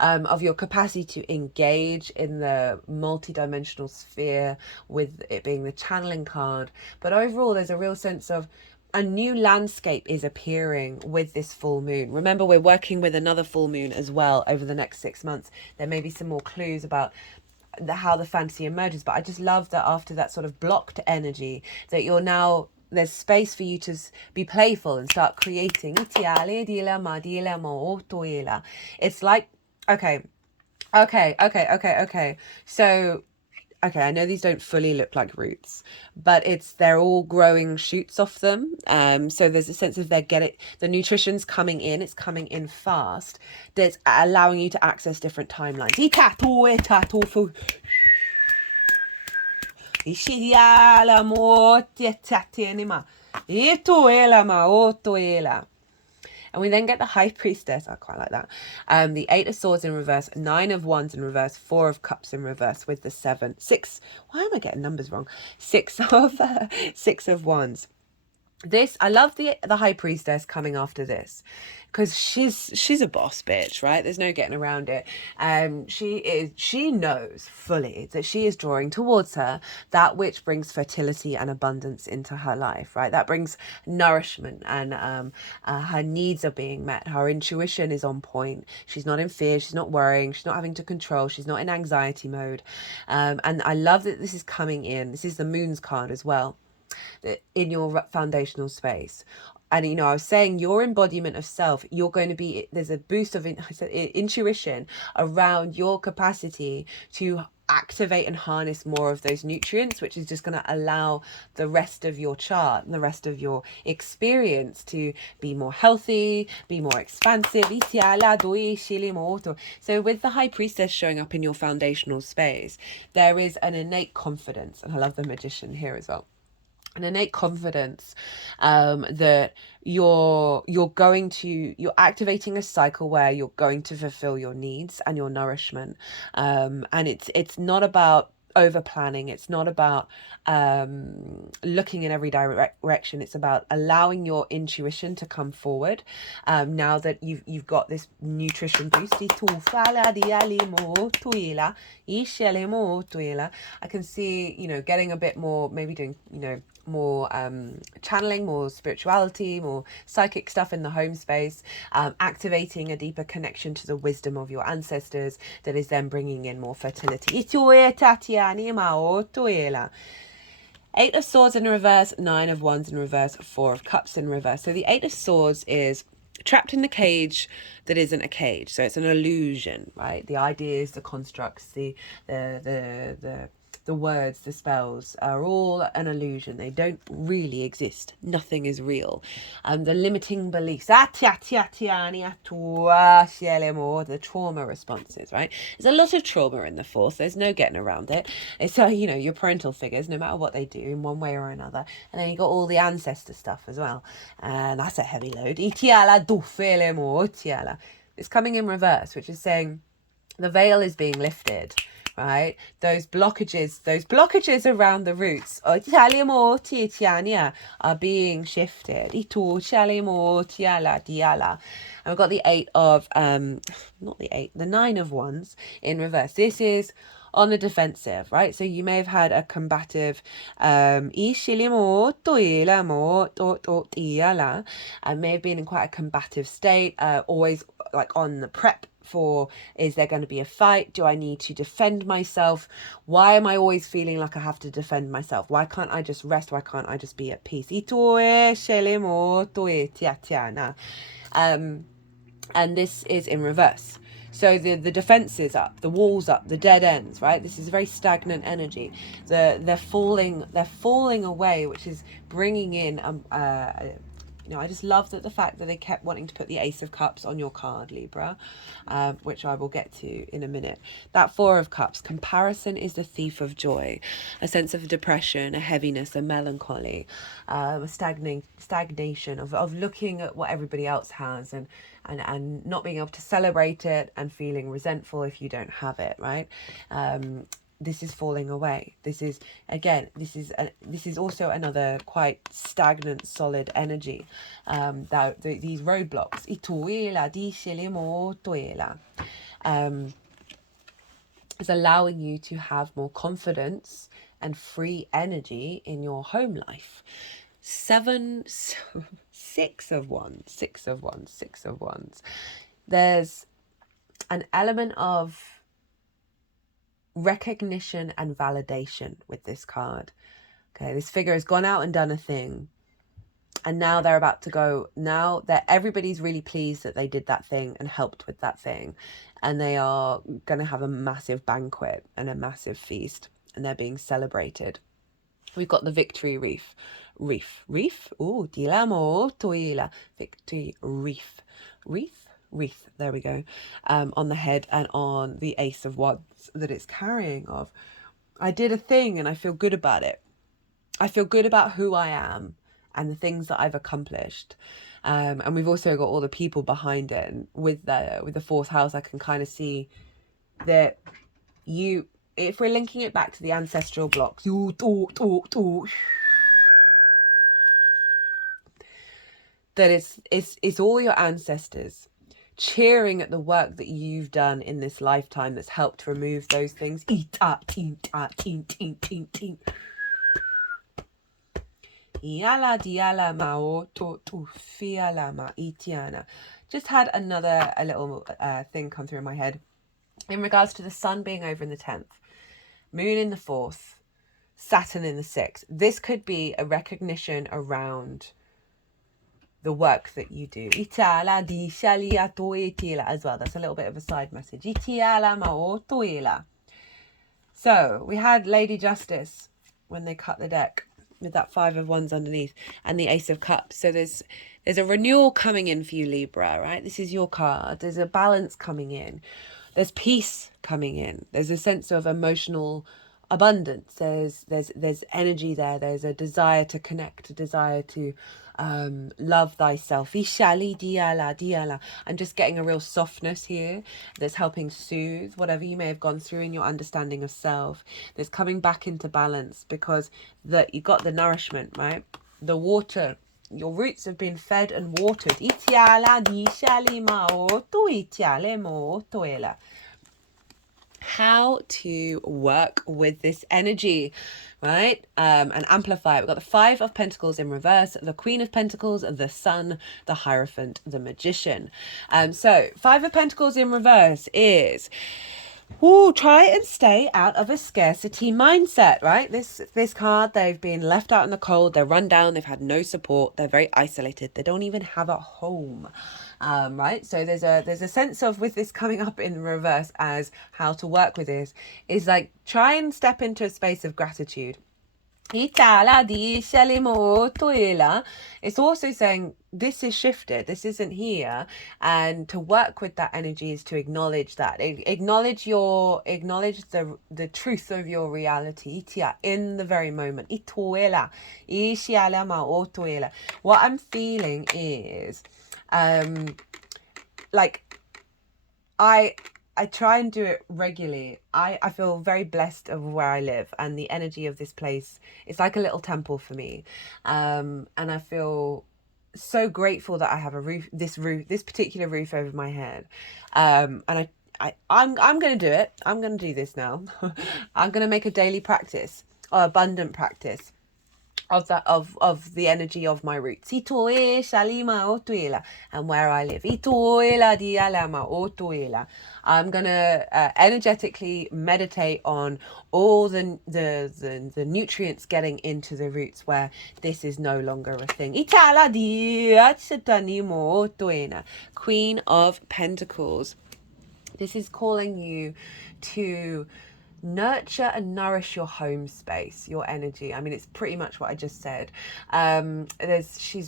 Of your capacity to engage in the multi-dimensional sphere, with it being the channeling card. But overall, there's a real sense of a new landscape is appearing with this full moon. Remember, we're working with another full moon as well over the next 6 months. There may be some more clues about how the fantasy emerges, but I just love that after that sort of blocked energy, that you're now, there's space for you to be playful and start creating. It's like, okay. So, okay, I know these don't fully look like roots, but they're all growing shoots off them. So there's a sense of the nutrition's coming in, it's coming in fast. That's allowing you to access different timelines. And we then get the High Priestess. I quite like that. The Eight of Swords in reverse, Nine of Wands in reverse, Four of Cups in reverse with the Six. Why am I getting numbers wrong? Six of Wands. This, I love the High Priestess coming after this, because she's a boss bitch, right? There's no getting around it. She knows fully that she is drawing towards her that which brings fertility and abundance into her life, right? That brings nourishment, and her needs are being met. Her intuition is on point. She's not in fear. She's not worrying. She's not having to control. She's not in anxiety mode. And I love that this is coming in. This is the Moon's card as well, in your foundational space. And, you know, I was saying your embodiment of self, you're going to be, there's a boost of intuition around your capacity to activate and harness more of those nutrients, which is just going to allow the rest of your chart and the rest of your experience to be more healthy, be more expansive. So with the High Priestess showing up in your foundational space, there is an innate confidence, and I love the Magician here as well. An innate confidence that you're activating a cycle where you're going to fulfill your needs and your nourishment, and it's not about over planning. It's not about looking in every direction. It's about allowing your intuition to come forward. Now that you've got this nutrition boost, I can see, you know, getting a bit more, maybe doing, you know, more channeling, more spirituality, more psychic stuff in the home space, activating a deeper connection to the wisdom of your ancestors that is then bringing in more fertility. Eight of Swords in reverse, Nine of Wands in reverse, Four of Cups in reverse. So the Eight of Swords is trapped in the cage that isn't a cage. So it's an illusion, right? The ideas, the constructs, the the words, the spells are all an illusion. They don't really exist. Nothing is real. The limiting beliefs, the trauma responses, right? There's a lot of trauma in the fourth. There's no getting around it. It's your parental figures, no matter what they do in one way or another. And then you got all the ancestor stuff as well. And that's a heavy load. It's coming in reverse, which is saying the veil is being lifted. Right, those blockages around the roots are being shifted. And we've got the the 9 of Wands in reverse. This is on the defensive, right? So you may have had a combative and may have been in quite a combative state, always like on the prep for, is there going to be a fight? Do I need to defend myself? Why am I always feeling like I have to defend myself? Why can't I just rest? Why can't I just be at peace? And this is in reverse. So the defense is up, the walls up, the dead ends, right? This is very stagnant energy. They're falling away, which is bringing in I just love the fact that they kept wanting to put the Ace of Cups on your card, Libra, which I will get to in a minute. That 4 of Cups, comparison is the thief of joy. A sense of depression, a heaviness, a melancholy, a stagnation of looking at what everybody else has and not being able to celebrate it and feeling resentful if you don't have it, right? This is falling away. This is also another quite stagnant, solid energy. These roadblocks. Is allowing you to have more confidence and free energy in your home life. 6 of Wands. There's an element of recognition and validation with this card. Okay, this figure has gone out and done a thing, and now they're about to go. Now that everybody's really pleased that they did that thing and helped with that thing, and they are going to have a massive banquet and a massive feast, and they're being celebrated. We've got the victory wreath. Ooh, victory wreath, there we go, on the head and on the Ace of Wands that it's carrying of, I did a thing and I feel good about it. I feel good about who I am and the things that I've accomplished. And we've also got all the people behind it. And with the 4th house, I can kind of see that if we're linking it back to the ancestral blocks, that it's all your ancestors cheering at the work that you've done in this lifetime that's helped remove those things. Just had a little thing come through in my head in regards to the sun being over in the 10th, moon in the 4th, Saturn in the 6th. This could be a recognition around the work that you do. As well. That's a little bit of a side message. So we had Lady Justice when they cut the deck with that 5 of Wands underneath and the Ace of Cups. So there's a renewal coming in for you, Libra, right? This is your card. There's a balance coming in. There's peace coming in. There's a sense of emotional abundance. There's energy there. There's a desire to connect, a desire to love thyself. I'm just getting a real softness here that's helping soothe whatever you may have gone through in your understanding of self. That's coming back into balance because you got the nourishment, right? The water. Your roots have been fed and watered. How to work with this energy, right? And amplify it. We've got the 5 of Pentacles in reverse, the Queen of Pentacles, the Sun, the Hierophant, the Magician. So 5 of Pentacles in reverse is Try and stay out of a scarcity mindset, right? This card, they've been left out in the cold, they're run down, they've had no support, they're very isolated, they don't even have a home. Right? So there's a sense of, with this coming up in reverse, as how to work with this is like try and step into a space of gratitude. It's also saying this is shifted, this isn't here, and to work with that energy is to acknowledge that, acknowledge the truth of your reality in the very moment. What I'm feeling is like I try and do it regularly. I feel very blessed of where I live, and the energy of this place, it's like a little temple for me. And I feel so grateful that I have this particular roof over my head. And I'm going to do it. I'm going to do this now. I'm going to make a daily practice, or abundant practice of the energy of my roots, and where I live. I'm gonna energetically meditate on all the nutrients getting into the roots where this is no longer a thing. Queen of Pentacles. This is calling you to nurture and nourish your home space, your energy. I mean, it's pretty much what I just said. It's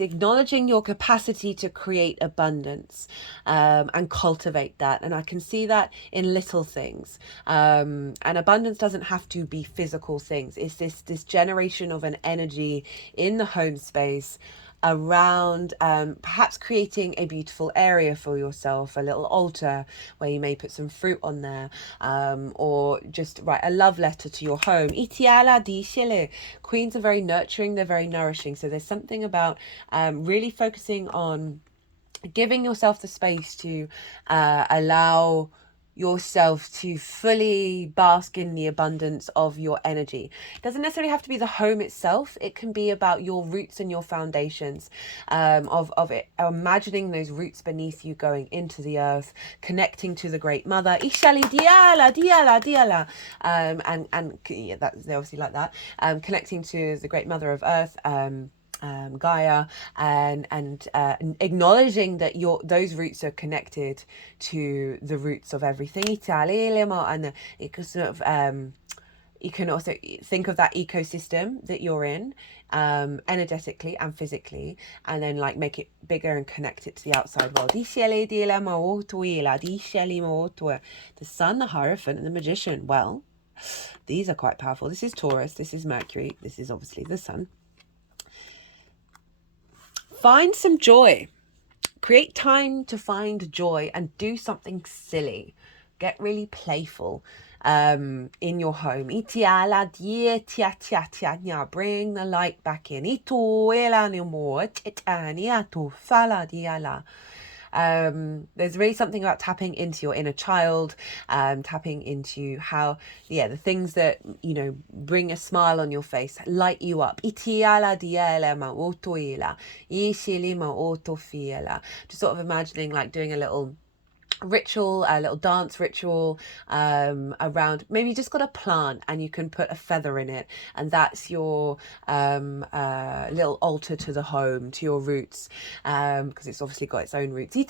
acknowledging your capacity to create abundance, and cultivate that. And I can see that in little things. And abundance doesn't have to be physical things. It's this generation of an energy in the home space around perhaps creating a beautiful area for yourself, a little altar where you may put some fruit on there, or just write a love letter to your home. Queens are very nurturing, they're very nourishing. So there's something about really focusing on giving yourself the space to allow yourself to fully bask in the abundance of your energy. It doesn't necessarily have to be the home itself. It can be about your roots and your foundations, of it, imagining those roots beneath you going into the earth, connecting to the Great Mother. And yeah, they obviously like that. Connecting to the Great Mother of Earth, Gaia, and acknowledging that those roots are connected to the roots of everything. And it can sort of you can also think of that ecosystem that you're in, energetically and physically, and then like make it bigger and connect it to the outside world. The Sun, the Hierophant, and the Magician. Well, these are quite powerful. This is Taurus, this is Mercury, this is obviously the Sun. Find some joy. Create time to find joy and do something silly. Get really playful in your home. Bring the light back in. There's really something about tapping into your inner child, tapping into how, the things that, bring a smile on your face, light you up. Just sort of imagining like doing a little dance ritual around, maybe you just got a plant and you can put a feather in it, and that's your little altar to the home, to your roots, because it's obviously got its own roots. Maybe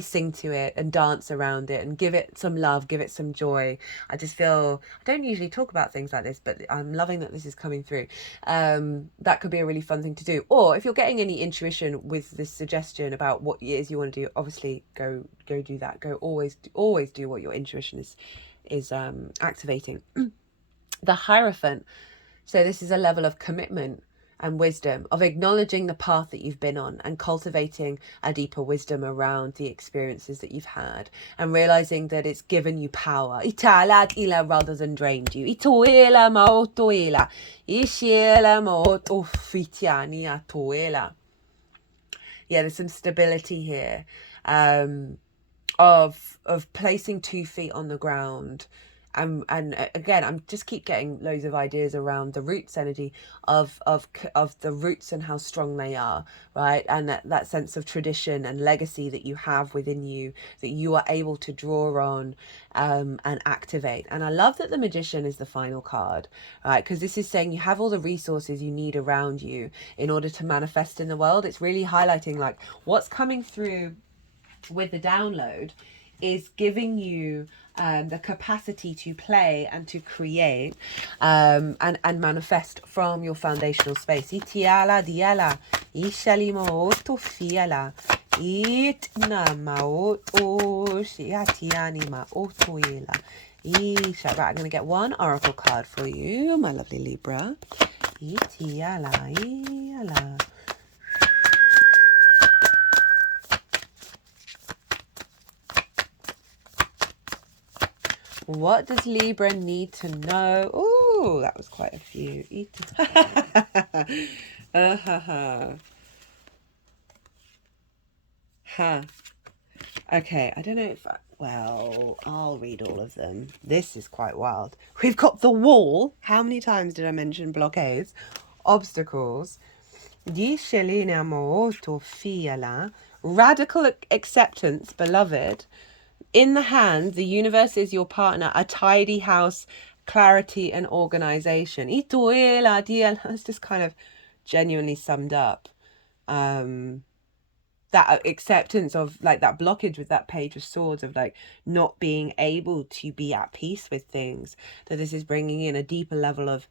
sing to it and dance around it and give it some love, give it some joy. I just feel, I don't usually talk about things like this, but I'm loving that this is coming through. That could be a really fun thing to do. Or if you're getting any intuition with this suggestion about what it is you want to do, obviously go do that. Go always do what your intuition is activating. The Hierophant. So this is a level of commitment and wisdom, of acknowledging the path that you've been on and cultivating a deeper wisdom around the experiences that you've had, and realizing that it's given you power rather than drained you. There's some stability here, of placing 2 feet on the ground and again, I'm just keep getting loads of ideas around the roots energy of the roots and how strong they are, right? And that sense of tradition and legacy that you have within you, that you are able to draw on and activate. And I love that the Magician is the final card, right? Because this is saying you have all the resources you need around you in order to manifest in the world. It's really highlighting like what's coming through with the download is giving you the capacity to play and to create and manifest from your foundational space. Itiala diala ishalimo otofiala itnama shiatianima otoyela. Right, I'm going to get one oracle card for you, my lovely Libra. Itiala iala. What does Libra need to know? Oh, that was quite a few. Okay, I don't know if well, I'll read all of them. This is quite wild. We've got the wall. How many times did I mention blockades? Obstacles. Radical acceptance, beloved. In the hand, the universe is your partner, a tidy house, clarity and organization. That's just kind of genuinely summed up. That acceptance of like that blockage with that Page of Swords of like not being able to be at peace with things. That this is bringing in a deeper level of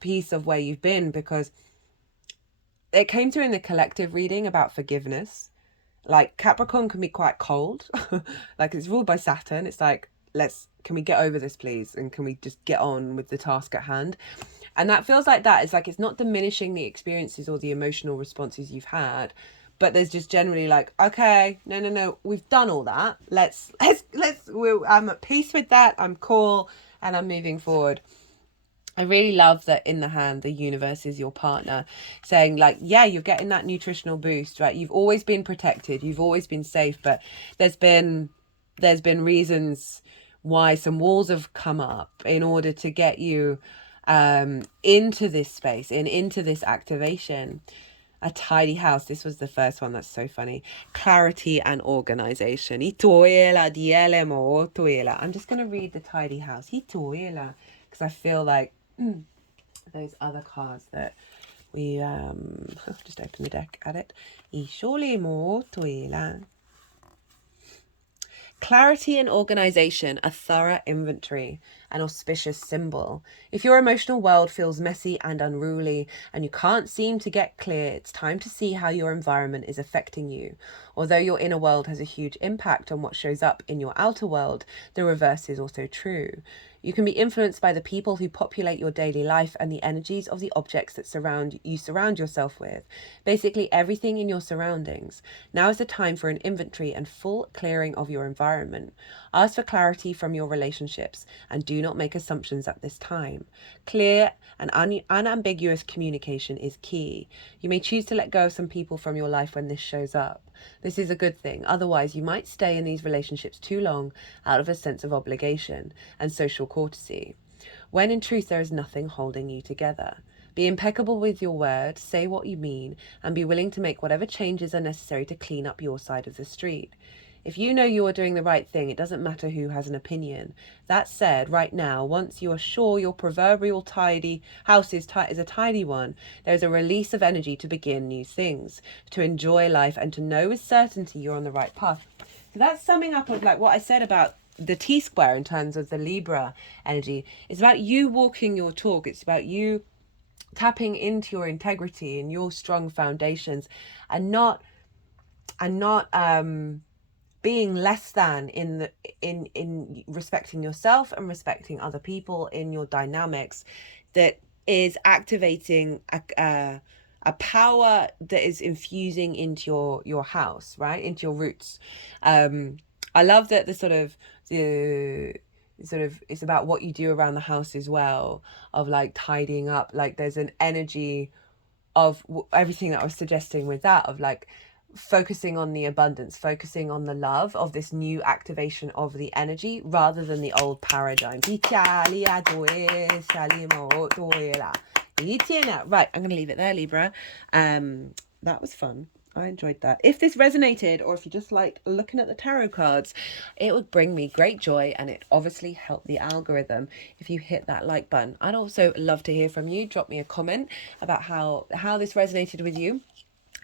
peace of where you've been, because it came through in the collective reading about forgiveness. Like Capricorn can be quite cold. Like it's ruled by Saturn. It's like, can we get over this please? And can we just get on with the task at hand? And that feels like that. It's like, it's not diminishing the experiences or the emotional responses you've had, but there's just generally like, okay, no, we've done all that. I'm at peace with that. I'm cool. And I'm moving forward. I really love that in the hand, the universe is your partner, saying like, yeah, you're getting that nutritional boost, right? You've always been protected. You've always been safe, but there's been reasons why some walls have come up in order to get you into this space and into this activation. A tidy house. This was the first one. That's so funny. Clarity and organization. I'm just going to read the tidy house. Because I feel like those other cards that we just open the deck at it. Clarity and organization, a thorough inventory, an auspicious symbol. If your emotional world feels messy and unruly and you can't seem to get clear, it's time to see how your environment is affecting you. Although your inner world has a huge impact on what shows up in your outer world, the reverse is also true. You can be influenced by the people who populate your daily life and the energies of the objects that surround yourself with. Basically everything in your surroundings. Now is the time for an inventory and full clearing of your environment. Ask for clarity from your relationships and do not make assumptions at this time. Clear and unambiguous communication is key. You may choose to let go of some people from your life when this shows up. This is a good thing. Otherwise, you might stay in these relationships too long out of a sense of obligation and social courtesy, when in truth there is nothing holding you together. Be impeccable with your word, say what you mean, and be willing to make whatever changes are necessary to clean up your side of the street. If you know you are doing the right thing, it doesn't matter who has an opinion. That said, right now, once you are sure your proverbial tidy house is a tidy one, there is a release of energy to begin new things, to enjoy life, and to know with certainty you're on the right path. So that's summing up of like what I said about the T-square in terms of the Libra energy. It's about you walking your talk. It's about you tapping into your integrity and your strong foundations, and not being less than in respecting yourself and respecting other people in your dynamics, that is activating a power that is infusing into your house, right, into your roots. I love that it's about what you do around the house as well, of like tidying up. Like there's an energy of everything that I was suggesting with that, of like focusing on the abundance, focusing on the love of this new activation of the energy rather than the old paradigm. Right, I'm going to leave it there, Libra. That was fun. I enjoyed that. If this resonated, or if you just liked looking at the tarot cards, it would bring me great joy, and it obviously helped the algorithm if you hit that like button. I'd also love to hear from you. Drop me a comment about how this resonated with you.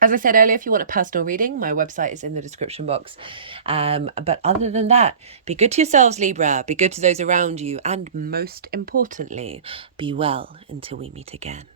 As I said earlier, if you want a personal reading, my website is in the description box. But other than that, be good to yourselves, Libra. Be good to those around you. And most importantly, be well until we meet again.